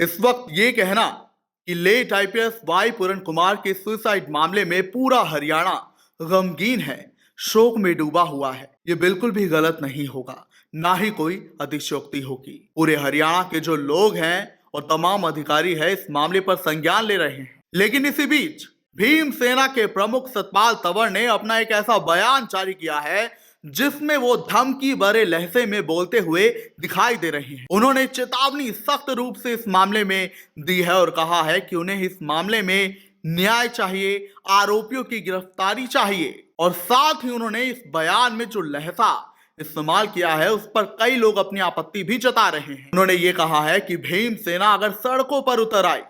इस वक्त ये कहना कि लेट आईपीएस वाई पूरन कुमार के सुसाइड मामले में पूरा हरियाणा गमगीन है, शोक में डूबा हुआ है, ये बिल्कुल भी गलत नहीं होगा, ना ही कोई अतिशयोक्ति होगी। पूरे हरियाणा के जो लोग हैं और तमाम अधिकारी है इस मामले पर संज्ञान ले रहे हैं। लेकिन इसी बीच भीम सेना के प्रमुख सतपाल तंवर ने अपना एक ऐसा बयान जारी किया है जिसमें वो धमकी भरे लहजे में बोलते हुए दिखाई दे रहे हैं। उन्होंने चेतावनी सख्त रूप से इस मामले में दी है और कहा है कि उन्हें इस मामले में न्याय चाहिए, आरोपियों की गिरफ्तारी चाहिए। और साथ ही उन्होंने इस बयान में जो लहजा इस्तेमाल किया है उस पर कई लोग अपनी आपत्ति भी जता रहे हैं। उन्होंने ये कहा है कि भीम सेना अगर सड़कों पर उतर आई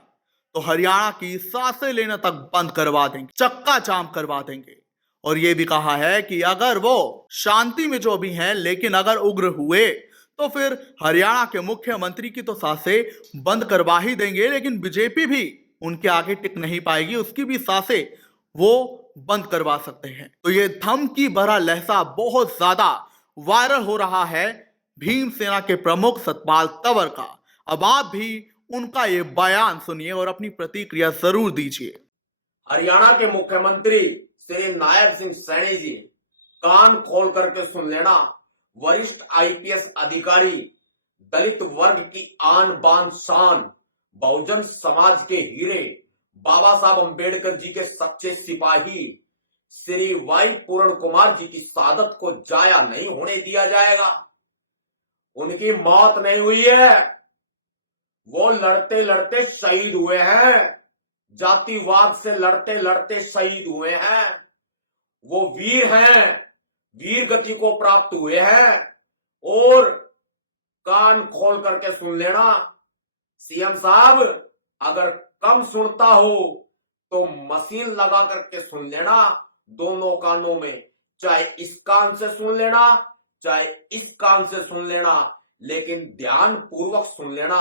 तो हरियाणा की सांसें लेना तक बंद करवा देंगे, चक्का जाम करवा देंगे। और ये भी कहा है कि अगर वो शांति में जो भी हैं लेकिन अगर उग्र हुए तो फिर हरियाणा के मुख्यमंत्री की तो सांसें बंद करवा ही देंगे, लेकिन बीजेपी भी उनके आगे टिक नहीं पाएगी, उसकी भी सांसें वो बंद करवा सकते हैं। तो ये धमकी भरा लहजा बहुत ज्यादा वायरल हो रहा है भीम सेना के प्रमुख सतपाल तंवर का। अब आप भी उनका ये बयान सुनिए और अपनी प्रतिक्रिया जरूर दीजिए। हरियाणा के मुख्यमंत्री श्री नायब सिंह सैनी जी, कान खोल करके सुन लेना। वरिष्ठ आईपीएस अधिकारी, दलित वर्ग की आन बान शान, बहुजन समाज के हीरे, बाबा साहब अंबेडकर जी के सच्चे सिपाही श्री वाई पूरण कुमार जी की शहादत को जाया नहीं होने दिया जाएगा। उनकी मौत नहीं हुई है, वो लड़ते लड़ते शहीद हुए हैं, जातिवाद से लड़ते लड़ते शहीद हुए हैं। वो वीर हैं, वीर गति को प्राप्त हुए हैं। और कान खोल करके सुन लेना, सीएम साहब अगर कम सुनता हो तो मशीन लगा करके सुन लेना दोनों कानों में, चाहे इस कान से सुन लेना चाहे इस कान से सुन लेना, लेकिन ध्यान पूर्वक सुन लेना।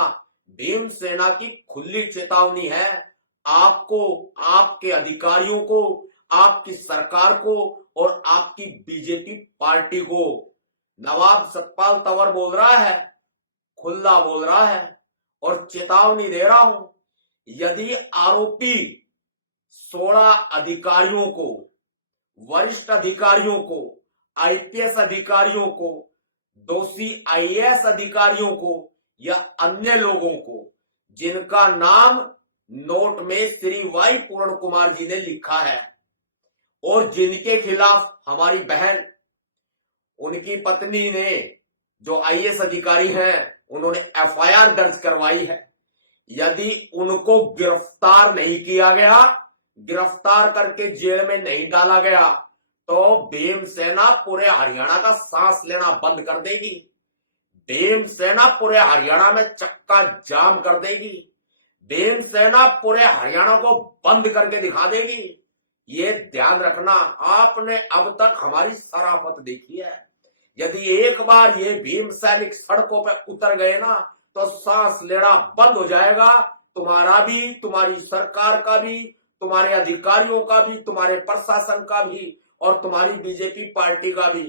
भीम सेना की खुली चेतावनी है आपको, आपके अधिकारियों को, आपकी सरकार को और आपकी बीजेपी पार्टी को। नवाब सतपाल तंवर बोल रहा है, खुला बोल रहा है और चेतावनी दे रहा हूं, यदि आरोपी 16 अधिकारियों को, वरिष्ठ अधिकारियों को, आईपीएस अधिकारियों को, दोषी आईएएस अधिकारियों को या अन्य लोगों को जिनका नाम नोट में श्री वाई पूरण कुमार जी ने लिखा है और जिनके खिलाफ हमारी बहन, उनकी पत्नी ने, जो आईएएस अधिकारी हैं, उन्होंने एफआईआर दर्ज करवाई है, यदि उनको गिरफ्तार नहीं किया गया, गिरफ्तार करके जेल में नहीं डाला गया, तो भीम सेना पूरे हरियाणा का सांस लेना बंद कर देगी। भीम सेना पूरे हरियाणा में चक्का जाम कर देगी। भीम सेना पूरे हरियाणा को बंद करके दिखा देगी। ये ध्यान रखना। आपने अब तक हमारी शराफत देखी है। यदि एक बार ये भीम सैनिक सड़कों पे उतर गए ना तो सांस लेना बंद हो जाएगा। तुम्हारा भी, तुम्हारी सरकार का भी, तुम्हारे अधिकारियों का भी, तुम्हारे प्रशासन का भी और तुम्हारी बीजेपी पार्टी का भी।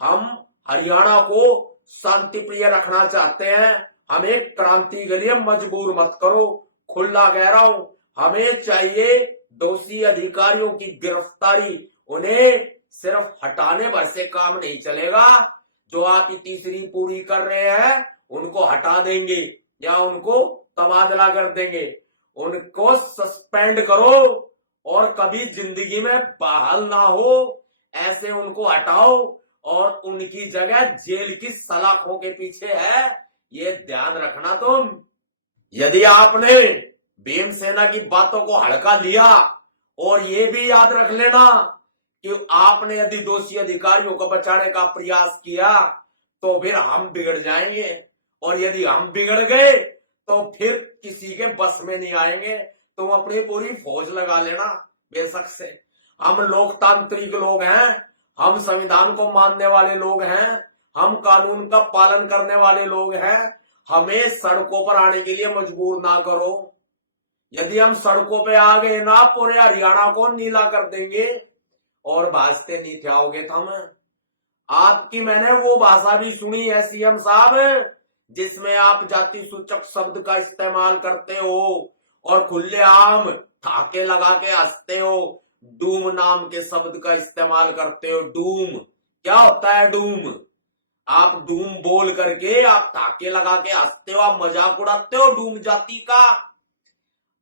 हम हरियाणा को शांति प्रिय रखना चाहते हैं। हमें क्रांति के लिए मजबूर मत करो। खुला कह रहा हूं, हमें चाहिए दोषी अधिकारियों की गिरफ्तारी। उन्हें सिर्फ हटाने भर से काम नहीं चलेगा। जो आप तीसरी पूरी कर रहे हैं उनको हटा देंगे या उनको तबादला कर देंगे। उनको सस्पेंड करो और कभी जिंदगी में बहाल ना हो, ऐसे उनको हटाओ और उनकी जगह जेल की सलाखों के पीछे है, ये ध्यान रखना तुम। यदि आपने भीम सेना की बातों को हल्का लिया, और ये भी याद रख लेना कि आपने यदि दोषी अधिकारियों को बचाने का प्रयास किया तो फिर हम बिगड़ जाएंगे, और यदि हम बिगड़ गए तो फिर किसी के बस में नहीं आएंगे। तुम अपनी पूरी फौज लगा लेना। बेशक से हम लोकतांत्रिक लोग हैं, हम संविधान को मानने वाले लोग हैं, हम कानून का पालन करने वाले लोग हैं। हमें सड़कों पर आने के लिए मजबूर ना करो। यदि हम सड़कों पे आ गए ना, पूरे हरियाणा को नीला कर देंगे और भाजते नहीं थे आओगे हम। आपकी मैंने वो भाषा भी सुनी है सीएम साहब, जिसमें आप जाति सूचक शब्द का इस्तेमाल करते हो और खुलेआम ठाके लगा के हंसते हो, डूम नाम के शब्द का इस्तेमाल करते हो। डूम क्या होता है? डूम आप डूम बोल करके आप ठाके लगा के हंसते हो, आप मजाक उड़ाते हो डूम जाति का।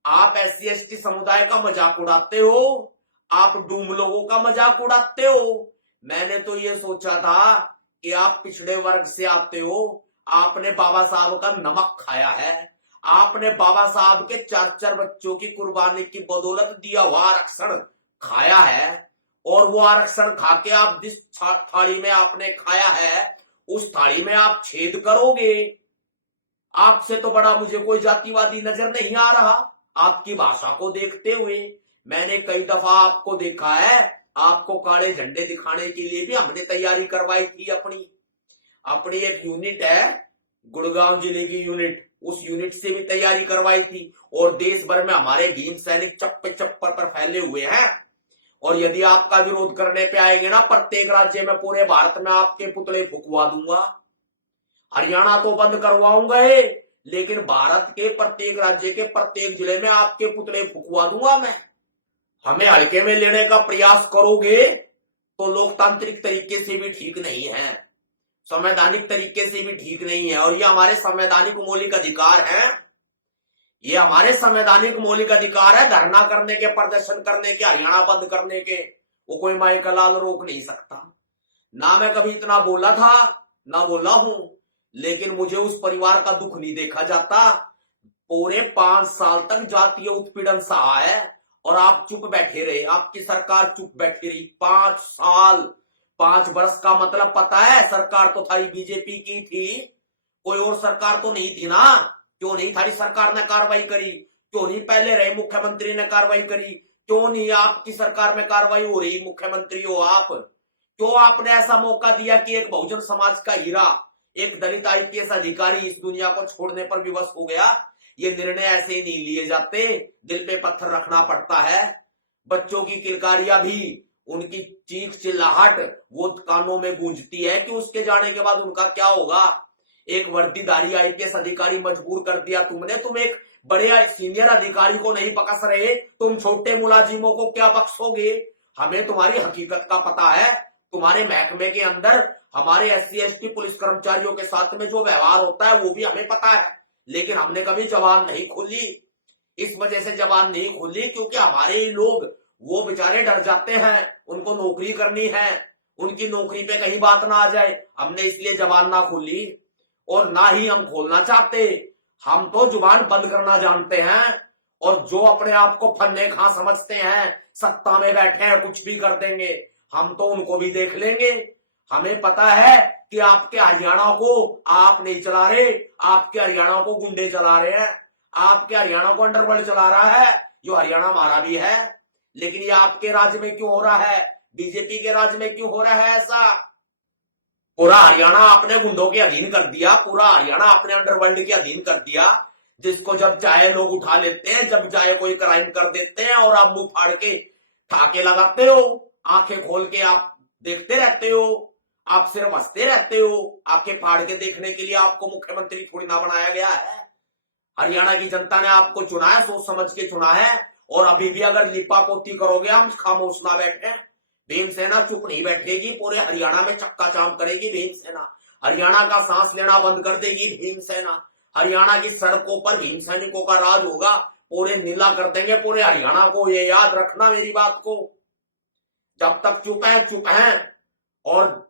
आप SC ST समुदाय का मजाक उड़ाते हो, आप डूम लोगों का मजाक उड़ाते हो। मैंने तो ये सोचा था कि आप पिछड़े वर्ग से आते हो, आपने बाबा साहब का नमक खाया है, आपने बाबा साहब के 4-4 बच्चों की कुर्बानी की बदौलत दिया हुआ आरक्षण खाया है, और वो आरक्षण खा के आप जिस थाली में आपने खाया है उस थाली में आप छेद करोगे। आपसे तो बड़ा मुझे कोई जातिवादी नजर नहीं आ रहा। आपकी भाषा को देखते हुए मैंने कई दफा आपको देखा है, आपको काले झंडे दिखाने के लिए भी हमने तैयारी करवाई थी। अपनी एक यूनिट है गुड़गांव जिले की यूनिट, उस यूनिट से भी तैयारी करवाई थी। और देश भर में हमारे भीम सैनिक चप्पे चप्पर पर फैले हुए हैं, और यदि आपका विरोध करने पे आएंगे ना, प्रत्येक राज्य में पूरे भारत में आपके पुतले फुकवा दूंगा। हरियाणा तो बंद करवाऊंगा ही, लेकिन भारत के प्रत्येक राज्य के प्रत्येक जिले में आपके पुतले फुकवा दूंगा मैं। हमें हल्के में लेने का प्रयास करोगे तो लोकतांत्रिक तरीके से भी ठीक नहीं है, संवैधानिक तरीके से भी ठीक नहीं है। और ये हमारे संवैधानिक मौलिक अधिकार हैं, ये हमारे संवैधानिक मौलिक अधिकार है धरना करने के, प्रदर्शन करने के, हरियाणा बंद करने के। वो कोई माइकल लाल रोक नहीं सकता। ना मैं कभी इतना बोला था ना बोला हूं, लेकिन मुझे उस परिवार का दुख नहीं देखा जाता। पूरे 5 साल तक जातीय उत्पीड़न सहा है और आप चुप बैठे रहे, आपकी सरकार चुप बैठी रही 5 साल। 5 वर्ष का मतलब पता है? सरकार तो थारी बीजेपी की थी, कोई और सरकार तो नहीं थी ना। क्यों नहीं थारी सरकार ने कार्रवाई करी? क्यों नहीं पहले रहे मुख्यमंत्री ने कार्रवाई करी? क्यों नहीं आपकी सरकार में कार्रवाई हो रही? मुख्यमंत्री हो आप, क्यों आपने ऐसा मौका दिया कि एक बहुजन समाज का हीरा, एक दलित IPS अधिकारी इस दुनिया को छोड़ने पर विवश हो गया? ये निर्णय ऐसे ही नहीं लिए जाते, दिल पे पत्थर रखना पड़ता है। बच्चों की किलकारियां भी, उनकी चीख चिल्लाहट वो कानों में गूंजती है कि उसके जाने के बाद उनका क्या होगा। एक वर्दीधारी IPS अधिकारी मजबूर कर दिया तुमने, तुम एक बड़े सीनियर अधिकारी को नहीं पकड़ रहे, तुम छोटे मुलाजिमों को क्या बख्शोगे? हमें तुम्हारी हकीकत का पता है। तुम्हारे महकमे के अंदर हमारे SC ST पुलिस कर्मचारियों के साथ में जो व्यवहार होता है वो भी हमें पता है, लेकिन हमने कभी जबान नहीं खोली। इस वजह से जबान नहीं खोली क्योंकि हमारे ही लोग वो बेचारे डर जाते हैं, उनको नौकरी करनी है, उनकी नौकरी पे कहीं बात ना आ जाए, हमने इसलिए जबान ना खोली और ना ही हम खोलना चाहते। हम तो जुबान बंद करना जानते हैं, और जो अपने आप को फन्ने खा समझते हैं, सत्ता में बैठे हैं, कुछ भी कर देंगे, हम तो उनको भी देख लेंगे। हमें पता है कि आपके हरियाणा को आप नहीं चला रहे, आपके हरियाणा को गुंडे चला रहे हैं, आपके हरियाणा को अंडरवर्ल्ड चला रहा है, जो हरियाणा हमारा भी है। लेकिन ये आपके राज्य में क्यों हो रहा है? बीजेपी के राज्य में क्यों हो रहा है ऐसा? पूरा हरियाणा आपने गुंडों के अधीन कर दिया, पूरा हरियाणा आपने अंडरवर्ल्ड के अधीन कर दिया, जिसको जब चाहे लोग उठा लेते हैं, जब चाहे कोई क्राइम कर देते हैं, और आप मुंह फाड़ के ठाके लगाते हो, आंखें खोल के आप देखते रहते हो, आप सिर्फ हंसते रहते हो। आंखें फाड़ के देखने के लिए आपको मुख्यमंत्री थोड़ी ना बनाया गया है। हरियाणा की जनता ने आपको चुना है, सोच समझ के चुना है, और अभी भी अगर लिपा पोती करोगे हम खामोश ना बैठे। भीमसेना चुप नहीं बैठेगी, पूरे हरियाणा में चक्का जाम करेगी भीमसेना। हरियाणा का सांस लेना बंद कर देगी भीमसेना। हरियाणा की सड़कों पर भीम सैनिकों का राज होगा, पूरे नीला कर देंगे पूरे हरियाणा को। ये याद रखना मेरी बात को। जब तक चुप हैं और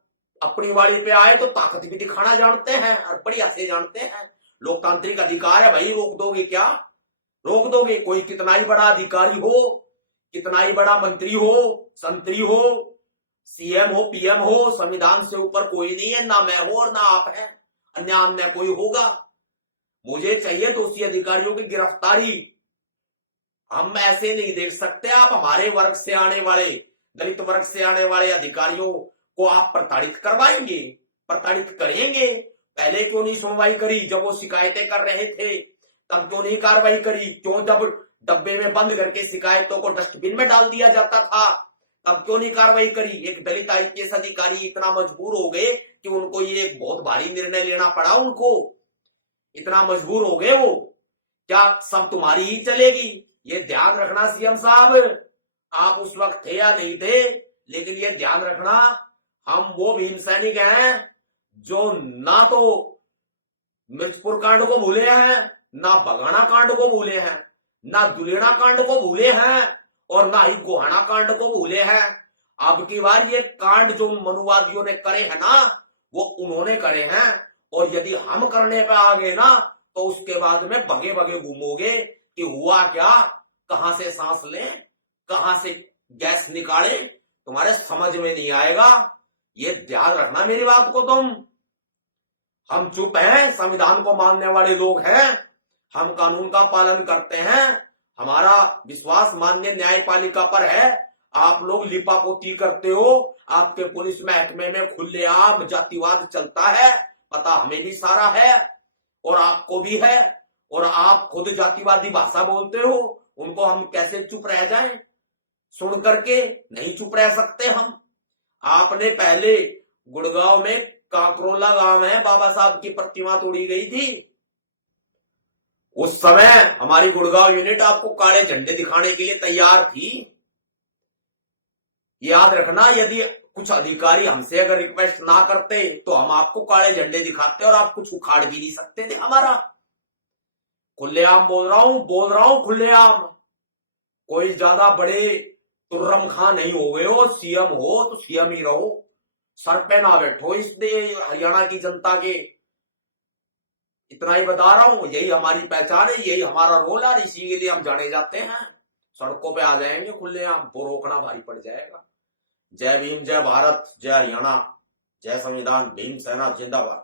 अपनी वाली पे आए तो ताकत भी दिखाना जानते हैं और बढ़िया से जानते हैं। लोकतांत्रिक अधिकार है भाई, रोक दोगे क्या? रोक दोगे? कोई कितना ही बड़ा अधिकारी हो, कितना ही बड़ा मंत्री हो, संतरी हो, CM हो, PM हो, संविधान से ऊपर कोई नहीं है। ना मैं हूं और ना आप हैं, अन्य कोई होगा। मुझे चाहिए दोषी अधिकारियों की गिरफ्तारी। हम ऐसे नहीं देख सकते। आप हमारे वर्ग से आने वाले, दलित वर्ग से आने वाले अधिकारियों को आप प्रताड़ित करवाएंगे, प्रताड़ित करेंगे। पहले क्यों नहीं सुनवाई करी? जब वो शिकायतें कर रहे थे तब क्यों नहीं कार्रवाई करी? क्यों जब डब्बे में बंद करके शिकायतों को डस्टबिन में डाल दिया जाता था तब क्यों नहीं कार्रवाई करी? एक दलित IPS अधिकारी इतना मजबूर हो गए कि उनको ये एक बहुत भारी निर्णय लेना पड़ा उनको इतना मजबूर हो गए वो, क्या सब तुम्हारी ही चलेगी? ये ध्यान रखना सीएम साहब, आप उस वक्त थे या नहीं थे, लेकिन ये ध्यान रखना, हम वो भीम सैनिक हैं जो ना तो मिर्चपुर कांड को भूले हैं, ना बगाना कांड को भूले हैं, ना दुलेना कांड को भूले हैं, और ना ही गोहाना कांड को भूले हैं। अब की बार ये कांड जो मनुवादियों ने करे हैं ना, वो उन्होंने करे हैं, और यदि हम करने पे आ गए ना, तो उसके बाद में भगे भगे घूमोगे कि हुआ क्या, कहां से सांस लें, कहां से गैस निकाले, तुम्हारे समझ में नहीं आएगा। ये ध्यान रखना मेरी बात को तुम। हम चुप हैं, संविधान को मानने वाले लोग हैं, हम कानून का पालन करते हैं, हमारा विश्वास माननीय न्यायपालिका पर है। आप लोग लिपापोती करते हो, आपके पुलिस महकमे में खुलेआम जातिवाद चलता है, पता हमें भी सारा है और आपको भी है, और आप खुद जातिवादी भाषा बोलते हो, उनको हम कैसे चुप रह जाएं? सुन करके नहीं चुप रह सकते हम। आपने पहले गुड़गांव में कांकरोला गांव है, बाबा साहब की प्रतिमा तोड़ी गई थी, उस समय हमारी गुड़गांव यूनिट आपको काले झंडे दिखाने के लिए तैयार थी। याद रखना, यदि कुछ अधिकारी हमसे अगर रिक्वेस्ट ना करते तो हम आपको काले झंडे दिखाते और आप कुछ उखाड़ भी नहीं सकते थे हमारा। खुलेआम बोल रहा हूं खुलेआम। कोई ज्यादा बड़े तुर्रम खां नहीं हो गए हो, सीएम हो तो सीएम ही रहो, सर पे ना बैठो इसलिए हरियाणा की जनता के। इतना ही बता रहा हूं, यही हमारी पहचान है, यही हमारा रोल है, और इसी के लिए हम जाने जाते हैं। सड़कों पे आ जाएंगे खुलेआम, वो रोकना भारी पड़ जाएगा। जय भीम, जय भारत, जय हरियाणा, जय संविधान, भीम सेना जिंदाबाद।